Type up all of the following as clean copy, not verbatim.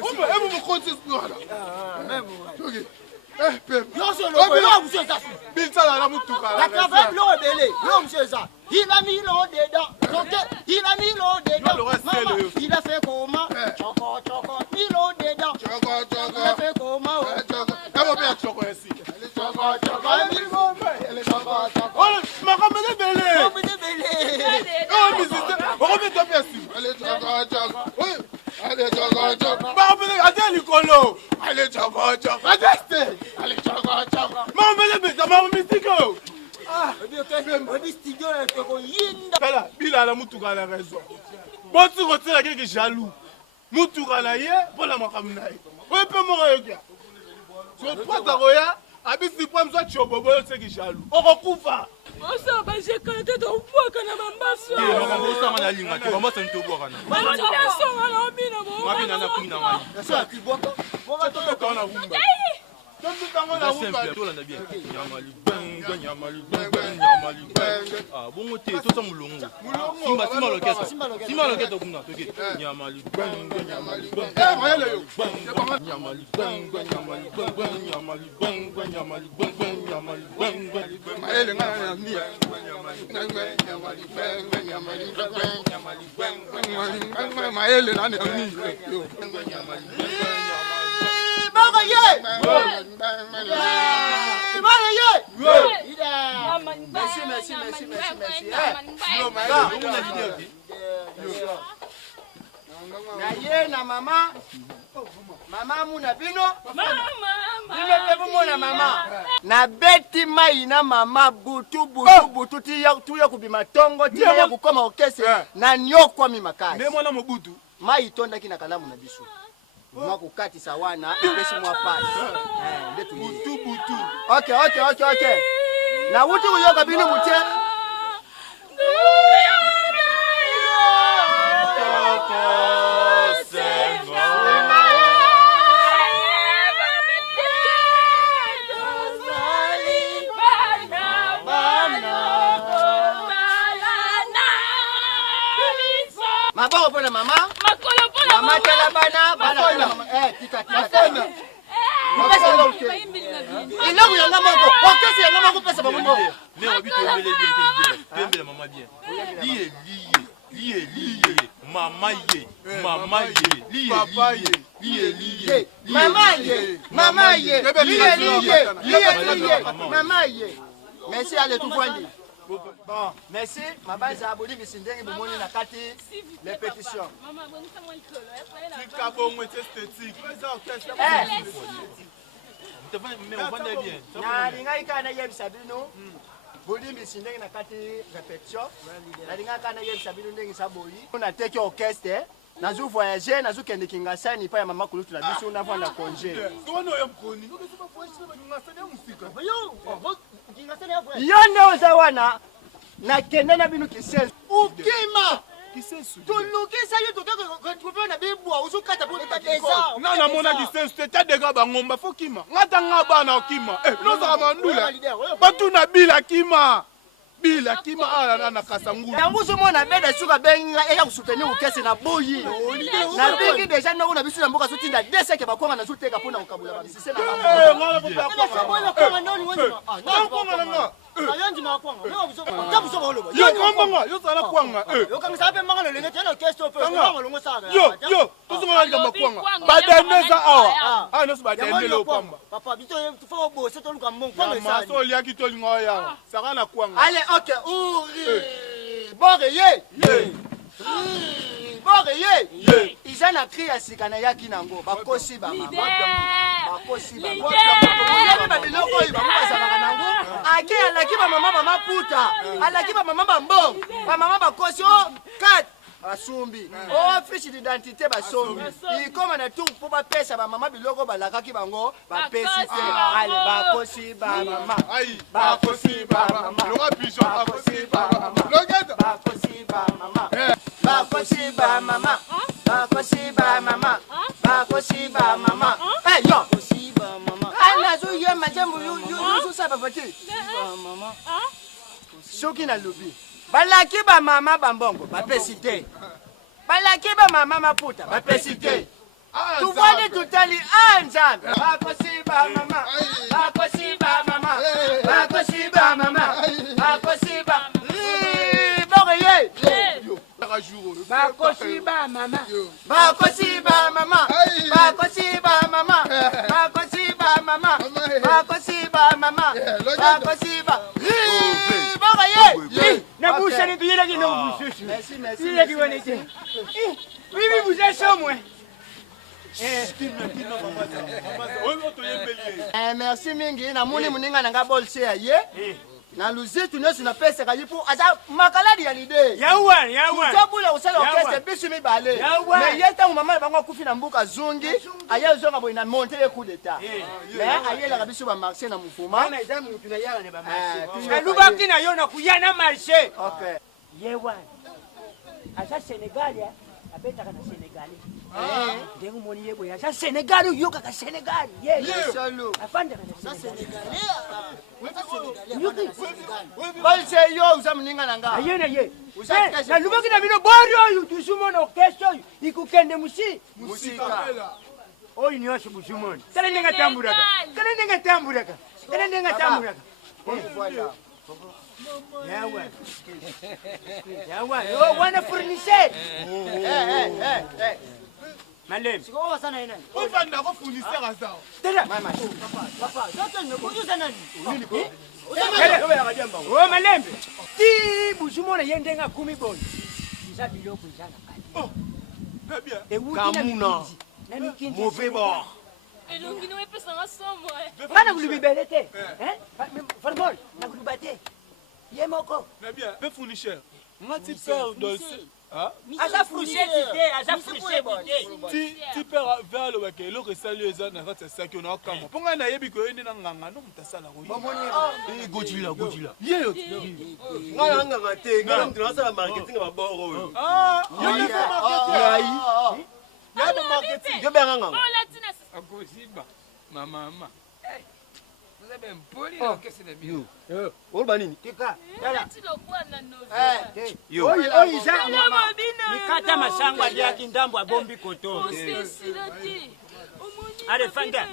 Vous me comptez ce là. Ok. Non, c'est le monsieur ça. Il a mis l'eau dedans. Donc, il a mis l'eau dedans. Maman, il a fait comment? Choco, mis l'eau dedans. Il a fait comment? Il a la moutoura la raison. Bon, tu retiens quelqu'un jaloux. Moutoura la yé, pour la makamnaï. Oui, peut mourir. Je prends ta roya, habite si pomme soit chobobo, c'est qui jaloux. On recoupe. Osa ba je kanete do boka na mambaso. Osa mana linga te mama se nto boka na. Mama so ngala obina bo. Mama bina na kumina ngai. Ça tu bois pas. Boka to to na rumba. Tom tout tango na rumba. To la na bien. Nyamali bang nyamali bang. Ah bongo te to sa mulongo. Simba lokesa. Simba lokesa kumna toke. Nyamali bang. Eh mayele yo. Nyamali bang. Mayele ngana ni. Mayele nani ni. Merci. Na mama. Mama muna bino. Mama. Mama. Na beti mai na mama butu tuya kubima tongo tiya kukoma okese na nyokwa mimakasi. Ne mwana mobutu. Mai tonda kina kalamu na bisu. Mwa kukati sawana ipesi mwa pasi. Ndetu butu. Okay. Na wuti kuyoka binu mute. Maboko pona mama. Makolo pona mama. Mama tela bana. Tika. Pesa lo ke. Ilo yanga moko. Okese yanga moko pesa babumbo. Ne obi to mbele bien. Tembele mama bien. Liye. Mama ye. Liye. Papa ye. Liye. Mama ye. Liye. Mama ye. Merci allez tout vondi. Bon, merci. Ma base a aboli bisindenge bomoni na kati les pétitions. Maman bonisa moi ikolo. Tu cabo moi esthétique. Na linga ikana yebisa bino. Boli bisindenge na kati répétition. Na linga kana yebisa bino ndenge saboyi. On teki orchestre. Nazu voyager, nazu kende Kinshasa ni pa ya mama kulutu na biso na vanda congé. Sono ya mkoni. Nokesema voyager na Kinshasa ya musika. Yonde ozawana na kende na bino kisensu. Ukima. Kisensu. Tulukisa yo toka retrouver na bibwa uzukata po tatesa. Na mona kisensu tete dega bangomba fokima. Ngata ngaba na okima. Noza mandula. Batu na bila kima. Bila kima ala na kasangulu. Yango so mona beda suka benga eya kusoutenir ukese na boyi. Na bingi deja na una bisu na mboka sotinda deseke bakwanga na suteka pona ukabula babisise na mama. Ngala popa kwanga. Kwanga ndoni wonima. Kwanga nga. Ayanji makwanga. Yo buso. Tabuso boloba. Yo kwanga. Yo sala kwanga. Yo kangisa pe mangana lenge tena kesto pe. Kwanga longo saga. Yo. Tusonga ngamba kwanga. Badeneza awa. Noso badendelo kwamba. Papa bito tufa obo seto luka mbongo kwanga sa. So lia kitoli ngoya. Saka na kwanga. Allez, OK. Boreye. Boreye. Ils na cri à sikana yaki nango. Bakosi ba mama. Bakosi ba. Yami babiloko iba mukazana nango. Ake alaki ba mama puta. Alaki ba mama bambong. Ba mama bakosi o 4. Basumbi. Oh, fiche d'identité basombi. Il comme na tout pour ba pesa ba mama biloko balakaki bango ba pesi te. Allez, bakosi ba mama. Aïe. Bakosi ba mama. Lora pigeon bakosi ba mama. Logeda. Bakosi ba mama. Bakosi ba mama. Bakosi ba mama. Bakosi ba mama. Eh yo. Bakosi ba mama. Ana zo ye majambo yo sa ba fati. Ba mama. Soki na lobi. Balaki ba mama bambongo ba pesite. Balaki ba mama maputa ba pesite. basali anzambe bakosiba mama bakosiba mama bakosiba mama bakosiba boye bakosiba mama bakosiba mama bakosiba mama bakosiba mama bakosiba mama bakosiba boye na bouche ni tuyela ki no bouche merci merci tuyela ki woni te oui vous êtes chez moi merci mingi namoni muninga nanga bolse ya ye na luzitu nyonso napesaka ye mpo aza makaladi ya lide tobula kosala orkestre biso mibale mais ye ntango mama na bango akufi na mbuka zungi aye ozonga boye na monte ye coup d'état mais ayelaka biso bamarché na mofuma nalubaki na yo na kuya na marché ye wana aza sénégal abetaka na sénégalais ndenge omoni ye boye aza sénégal oyokaka sénégal afandaka na sénégal bolse yo uza moninga na nga aye na ye nalubaki na bino bori oyo tuzumona orkestre oyo ikokende musika oyo nyonso buzumona tala ndenge atambulaka tala ndenge atambulaka yawa wana fournisseur Malem. Siko sana nani? Ufanda ko fournisseur azao. Tela. Mama. Papa, zote nimekuja nani? Nini ko? Oh Malembe. Ti buzumona yendenga 10 boy. Iza biloko izana kali. Oh. Très bien. Kamuna. Mauvais bord. elongi no epesanga somo Bana kulibibele te. Formol na kulibate. Ye moko. Très bien. Be fournisseur. Ngati père dolce. Ah? Aza fruchette te, aza fruchette te. Ti père vers le wake lo resali eza na kati saki ona kama. Ponga na yebi ko ende na nganga no mutasala ko. Gojila. Ye yo. Ngala nganga te, ngala mtu nasala marketing ba boro oyo. Ah, yo ne fais marketing. Ya ba marketing, yo benga nganga. Akosiba. Mama. Vous avez un poli là, qu'est-ce que c'est bien? Ol banini? Tika. Yo. Oyo iza mikata masango ya kindambo abombi koto. Ale fanga.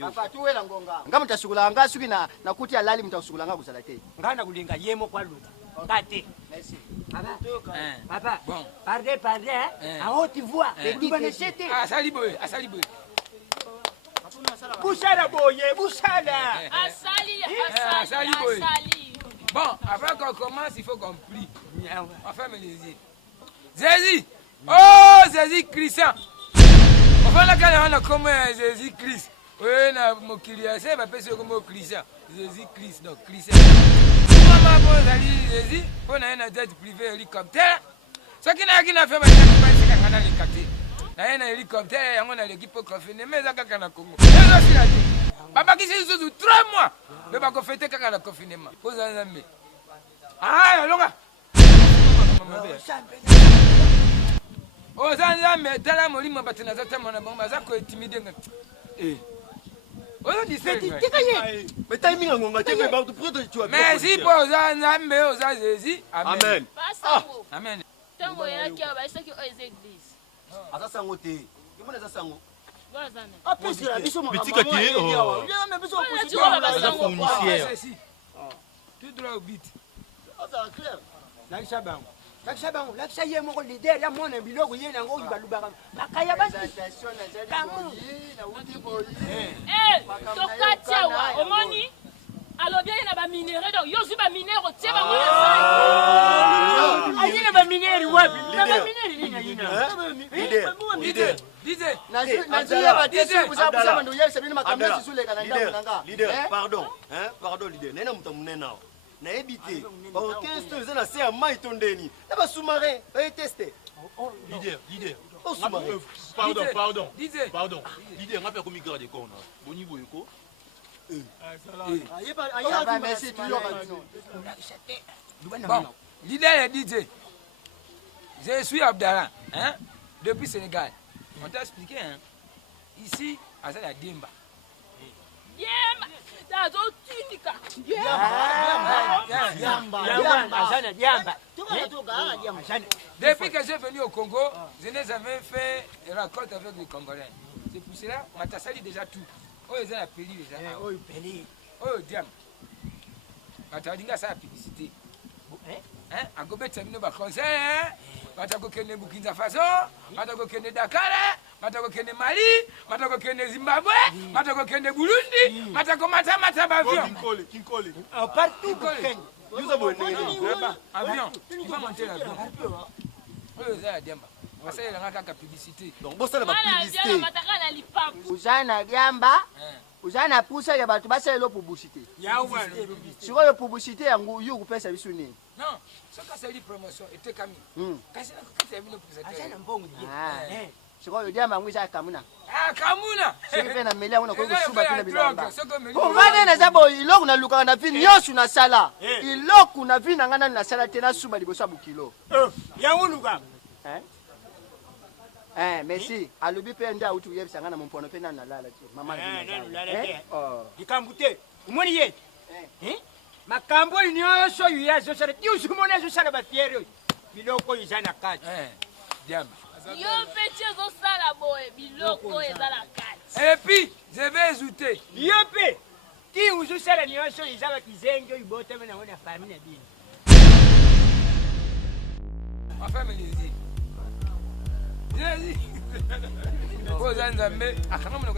Papa tuwela ngonga. Ngama mtasukula anga suki na kuti alali mtasukula anga kuzala te. Ngana kulinga yemo kwa luka. Ngate. Merci. Papa. Bon. Pardon, à haute voix. Dibanechete. Asali boy. Bouchala boye, bouchala. asali boy. Bon, avant qu'on commence, il faut qu'on prie. On ferme les yeux. Jésus! Oh, Jésus Christian! On fait la calme, on a comme Jésus Christ. Oui, on a mon client, c'est ma personne comme Christian. Jésus Christ, donc Christian. Si maman pose à Jésus, on a un jet privé hélicoptère. Ce qui n'a fait, c'est qu'on a les captés. Na un hélicoptère, on a l'équipe confinée, mais ça kaka na Congo. Papa qui s'est sous 3 mois. Mais pas fêter kaka na confinement. Pose un ami. Ah, longa. Oh, ça mais tala molimo batena zata mona bomba za ko intimider. Oh, dis ça. Mais timing ngonga te ba tu prendre tu as. Merci pour ça Nzambe, oh ça Jésus. Amen. Amen. Tango yaki abaisaki o église. Asa sango te. Kimona asa sango. Voilà ça. Apesi la biso mama. Petit kati oh. Ya me biso ko Tu vois Aza basango. fournisseur. Tout droit au but. Ça clair. Lakisha bango, lakisha ye moko leader ya mwana biloko ye nango balubaka. Bakaya basi. Presentation na zali boyi na uti boyi. Tokatia wa omoni alobi na ba minéraux donc yo zu ba minéraux tie ba mona Ayina ba mineri wapi? Na ba mineri nini ayina? Leader. Disais. Nazuya batesi kusabusa mandu yese bino makambo sizuleka na ndambo nanga. Leader, pardon. Pardon leader. Nena muta munena. Na ebité. Orchestre eza na se ya mai tondeni. Na ba sous-marin, ba tester. Leader. Oh sous-marin. Pardon. Disais. Pardon. Leader, on a fait comme il de corps. Boni boyko. Ayeba merci toujours bino. Bon, leader et DJ. Je suis Abdallah, hein, depuis Sénégal. On t'a expliqué, hein. Ici, à la Demba. Yema. azotunika. Depuis que j'ai venu au Congo, je n'ai jamais fait récolte avec les Congolais. C'est pour cela que Matassali déjà tout. Oh, ils ont appelé déjà. Oh, diam. Matalinga ça la publicité. Hein? À Gobet, ça vient au conseil. Matako kene Burkina Faso, matako kene Dakar, matako kene Mali, matako kene Zimbabwe, matako kene Burundi, matako mata avion. Kinkole. Partout. Avion. Il va monter l'avion. Oui, c'est la diamba. Parce qu'il y a une publicité. Donc, bon, ça, la publicité. Uzana Diamba. Uzana pousa ya batu basa elo publicité. Siko yo publicité yangu yu kupesa bisu nini? Non, ce que c'est une promotion était Camille. Kasi na kukita vino publicité. Azana mbongo ni. Siko yo Diamba ngwisa Kamuna. Kamuna. Siko pena melia una kwa kusuba pena bilamba. Ngane na zabo iloko na luka na vini yosu na sala. Iloko na vini ngana na sala tena suba libosa bukilo. Ya uluka. Merci. Alubi pe nda utu yebisa ngana mumpono pe nana lala ti. Mama lala. Dikambute. Umoni ye. Makambo inyoso yuyazo sala. Ti usumona zo sala ba fiero. Biloko izana kati. Diamba. Yo petit zo sala boy biloko ezala kati. Et puis, je vais ajouter. Yope. Ti uzu sala nyoso izaba kizenge ibote na wana famille bini. Ma famille dit. Jésus. Vous en avez. Ah, comment on a